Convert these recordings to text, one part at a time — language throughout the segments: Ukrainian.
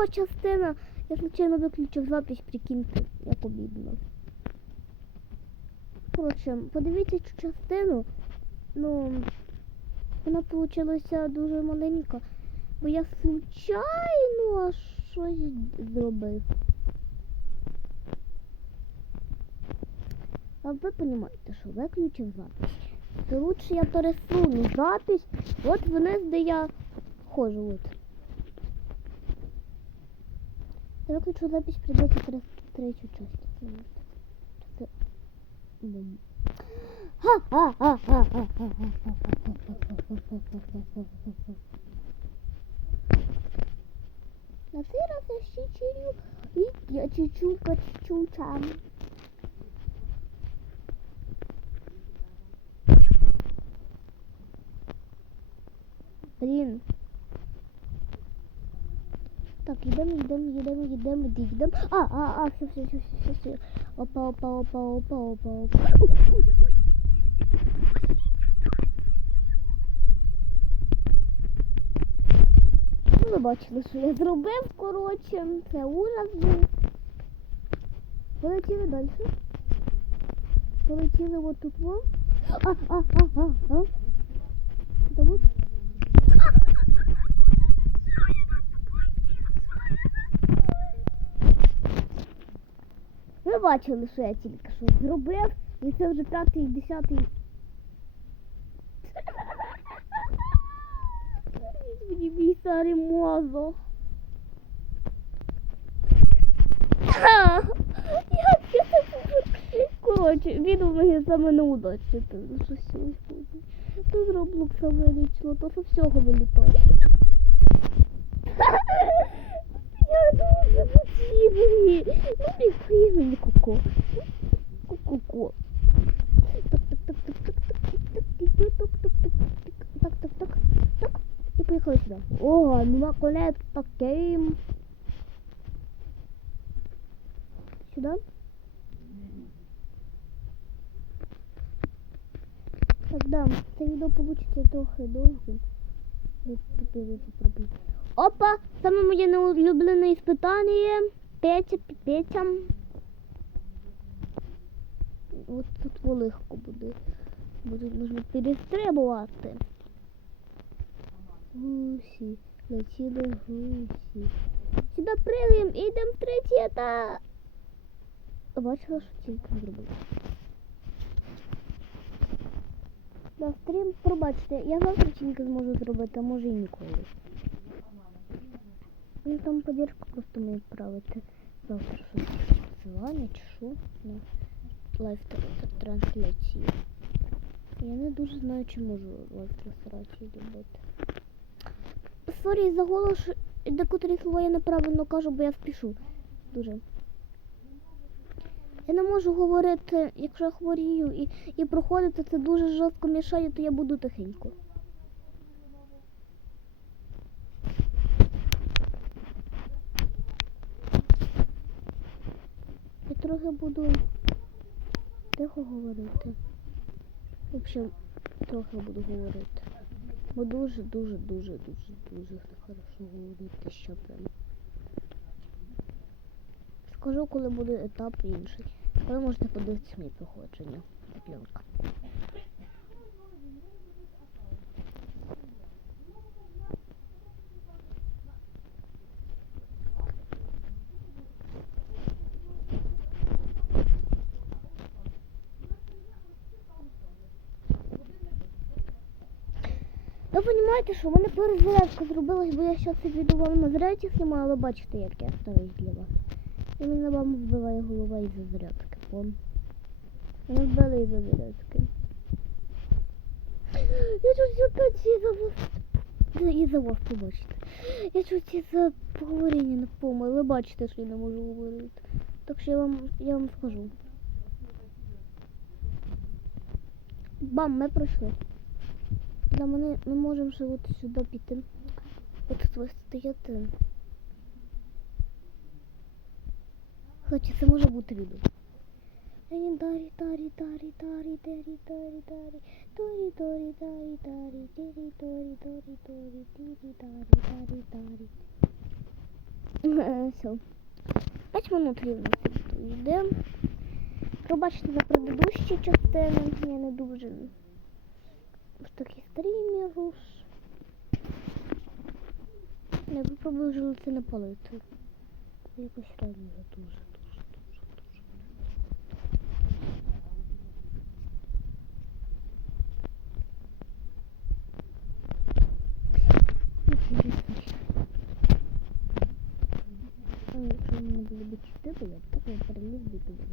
друга частина. Я случайно виключив запись, прикиньте, як обідно. Коротше, подивіться цю частину. Ну, вона вийшла дуже маленька, бо я случайно щось зробив. А ви розумієте, що виключив запись. То лучше я пересуну запись от вниз, де я ходжу. От. Я виключу запись, придеться тре- третю може. На цей раз я ще чирю і я чечука чечучам. Блін. Так, йдемо, йдемо, йдемо, йдемо, йдемо. А, а, а, все, все, все, все, все. Опа, опа, опа, опа, опа, опа. Ви бачили, що я зробив, коротше. Це ужас був. Полетіли далі. Полетіли от тут во. А, а, а, а, а. Та от. Ви бачили, що я тільки що зробив, і це вже п'ятий, десятий. Мені мій старий мозок. Я? Коротше, він у мене саме неудачний, певно, що сьогодні. То з Роблокса вилічило, то з всього вилітає. Я дуже потрібний. Ну, мені ку-ку. Ку-ку-ку. І поїхали сюда. О, нема конець таким. Сюди. Так, да, це відео получиться трохи довгим. Опа, Самое моє неулюблене испытание Петя, петям. От тут легко буде. Бо можна перестрибувати. Гусі, летіли гусі. Сюди пригаємо і йдемо в третій етап. Бачила, що тільки зробила. Да, стрім, пробачте, я завтра тільки зможу зробити, а може і ніколи. Ну там поддержку просто ми відправити завтра щось посилання чи що на лайв тр- трансляції. Я не дуже знаю, чи можу лайв трансляції робити. Сорі за голос, декотрі слова я неправильно кажу, бо я спішу. Дуже. Я не можу говорити, якщо я хворію і, і проходити це дуже жорстко мішає, то я буду тихенько. Я трохи буду тихо говорити. В общем, трохи буду говорити. Бо дуже, дуже, дуже, дуже, дуже хорошо говорити, що прям. Скажу, коли буде етап інший. Ви можете подивитися мій проходження. Пленка. Ви розумієте, що в мене перезарядка зробилась, бо я ще це відео вам на зарядці знімаю, але бачите, як я стараюсь для вас. І мене вам вбиває голова із-за зарядки. Пон. Мене вбили із-за зарядки. Я чуть опять із-за вас. Із-за вас побачите. Я чуть із-за поговорення не помилу. Ви бачите, що я не можу говорити. Так що я вам, я вам скажу. Бам, ми пройшли. Да, ми, ми можемо ще от сюди піти. От тут ось стояти. Хоча це може бути відео. Тарі тарі тарі тарі тарі тарі тарі тарі торі торі тарі тарі тірі торі торі торі тірі тарі тарі тарі Все. 5 минут рівно йде. Пробачте за предыдущі частини. Я не дуже в такий стрімеру. Я попробую вже це на палити. Якось дуже, дуже, дуже. Ну, Якщо в мене було б 4, я б так не переліз би туди.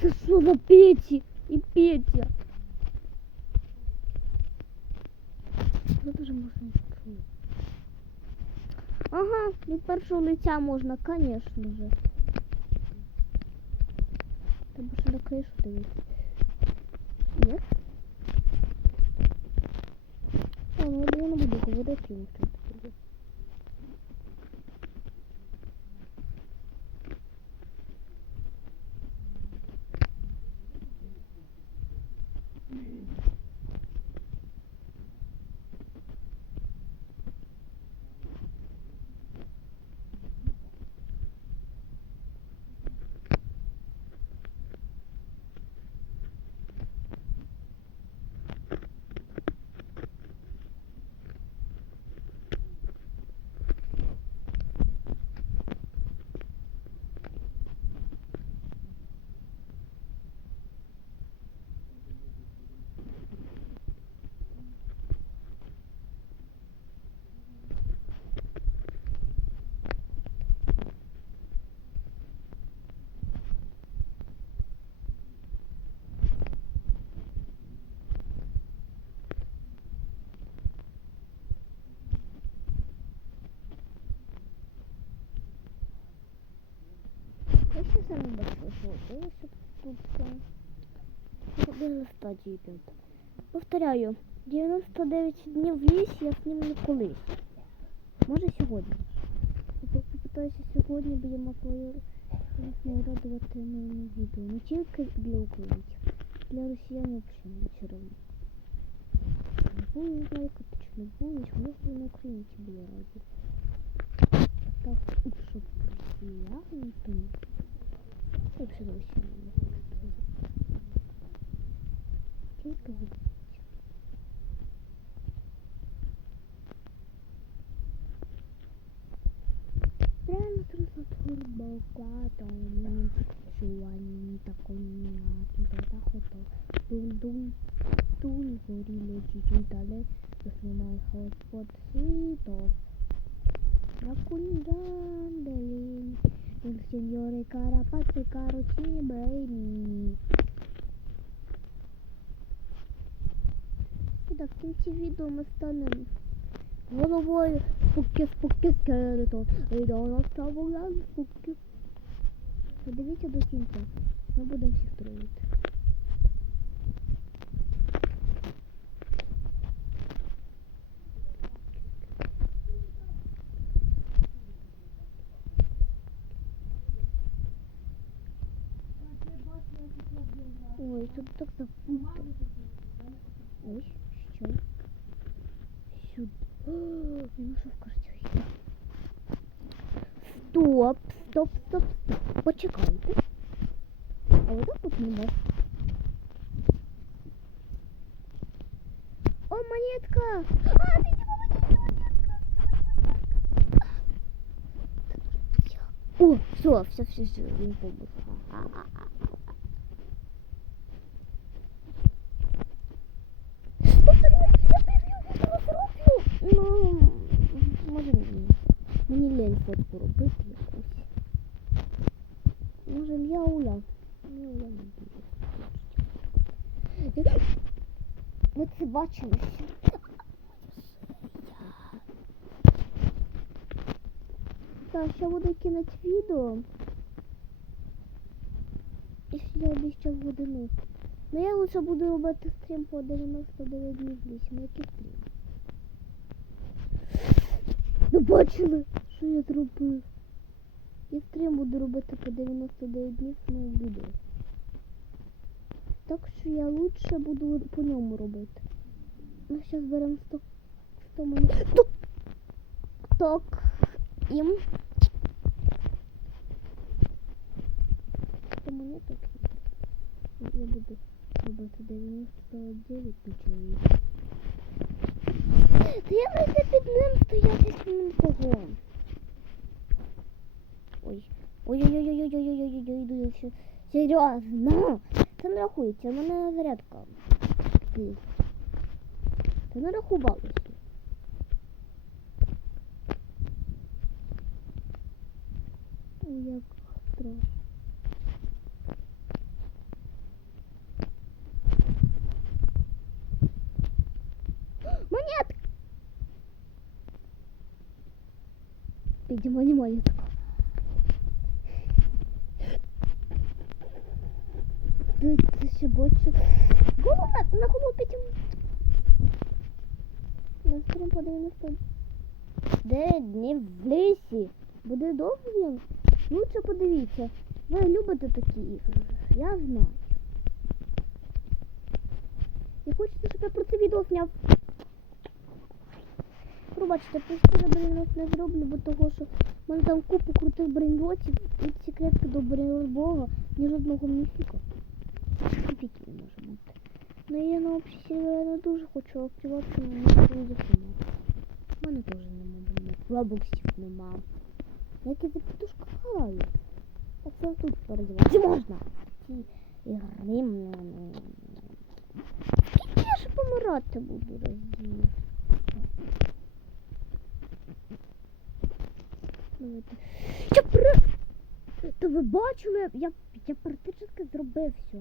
Це що за Петі? І Петя? Це дуже можна відкрити. Ага, від першого лиця можна, конечно же. Треба ще на кришу дивитися. Ні? А, ну я не буду говорити, ніхто не буде. Я ще саме бачила, що робилося тут. Ходили стадії йдуть. Повторяю, 99 днів в лісі я зніму колись. Може сьогодні. Я попитаюся сьогодні, бо я могла радувати моєму відео. Не тільки для українців. Для росіян взагалі все одно. Будуть лайкати чи не будуть, можливо на українці були раді. Так, щоб росіяни, то ні. Я б ще до росіян не хочу. Тільки ви. Прямо трусо турбокато, чуані та коня, та та хото, дул дул, дул горіло чуть далі, заснумай хот світо. Raccontandoli il signore carapace e carrozzini. І так, в кінці відео ми станемо головою спуки спуки скелетон. І до нас там спуки. Подивіться до кінця. Ми будемо всіх троїти. Тут так запутано. Ой, що? Сюди. О, я нашов картю. Стоп, стоп, стоп, стоп. Почекайте. А вот так вот не можна. О, монетка! А, монетка! О, все, все, все, все, він побув. Ну, фотку робити якусь. Може м'яуля. М'яуля не буде. Ми це бачимо ще. Так, ще буде кінець відео. Якщо я обіцяв годину. Ну я лише буду робити стрім по 99 днів в лісі. Ну який стрім? Ви бачили, що я зробив? Я стрім буду робити по 99 днів ну, відео. Так що я лучше буду по ньому робити. Ну, зараз беремо 100, 100 монет. Тук! Так. їм. Це мене. Я буду робити 99 нічого. Та я навіть під ним стояти з ним того. Ой. Ой-ой-ой-ой-ой-ой-ой-ой, йду я все. Серйозно. Це не рахується, у мене зарядка. Це не рахувалося. Ой, як страшно. Монетка! Видимо, не монетка. Він? Лучше подивіться. Ви любите такі ігри. Я знаю. І хочете, щоб я про це відео зняв. Пробачте, просто я брейнрот не зроблю, бо того, що в мене там купу крутих брейнротів від секретки до брейнрот ні жодного міфіка. Міфіки не може бути. Ну я на общій сервері не дуже хочу активувати, але не нема. У мене теж нема, бо в лабоксів нема. Як за підушку граю? Так це тут передівати можна. Ці ігри. Скільки я ще помирати буду? Давайте. Я при... То ви бачили, я, я практично зробив все.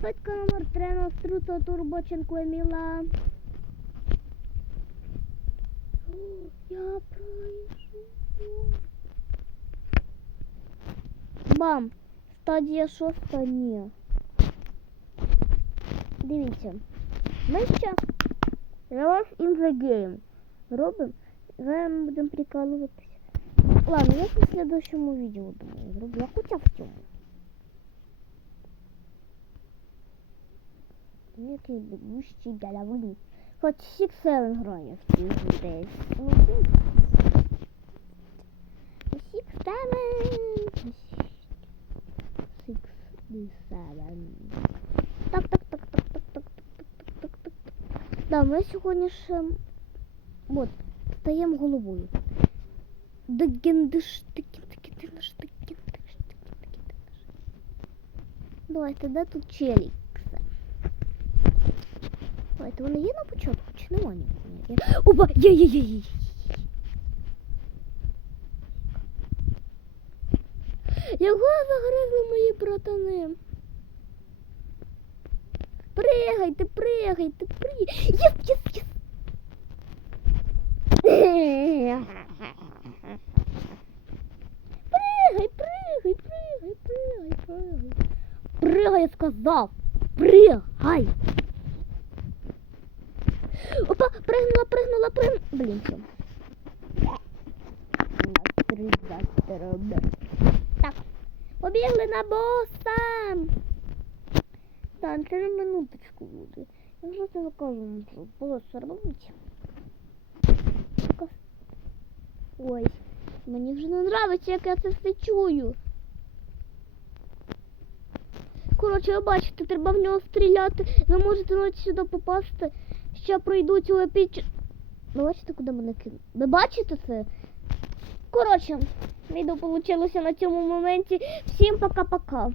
Питка номер 3 на струто Турбоченко Еміла. О, Я пройшов. Бам! Стадія шоста ні. Дивіться. Ми ще Relax in the game. Робимо. Зараз ми будемо прикалуватися. Ладно, я в следующему видео думаю зроблю. А хоча в цьому. Який бегущий голови. Хоч Six Seven грає в цій десь. Ну, Six Seven. Six Seven. Так, так, так, так, так, так, так, так, так, так. Да, ми сьогодні ще... От, стаємо головою. Дегендиш, дегендиш, дегендиш, дегендиш. Давайте, де тут челік? Давайте, вони є на початку чи нема нікого? Опа, є, є, є, є. Його загризли мої братани. Пригайте, пригайте, пригайте. Єс, єс, єс. Пригай, пригай, пригай, пригай, пригай. Пригай, я сказав. Пригай. Опа, пригнула, пригнула, пригнула. Блін, все. Так, побігли на боса. Так, це на минуточку буде. Я вже це закажу, що бос робить. Ой, мені вже не нравиться, як я це все чую. Коротше, бачите, треба в нього стріляти. Ви можете навіть сюди попасти. Ще пройдуть цю епіч... Ви бачите, куди мене кинули? Ви бачите це? Коротше, відео вийшло на цьому моменті. Всім пока-пока.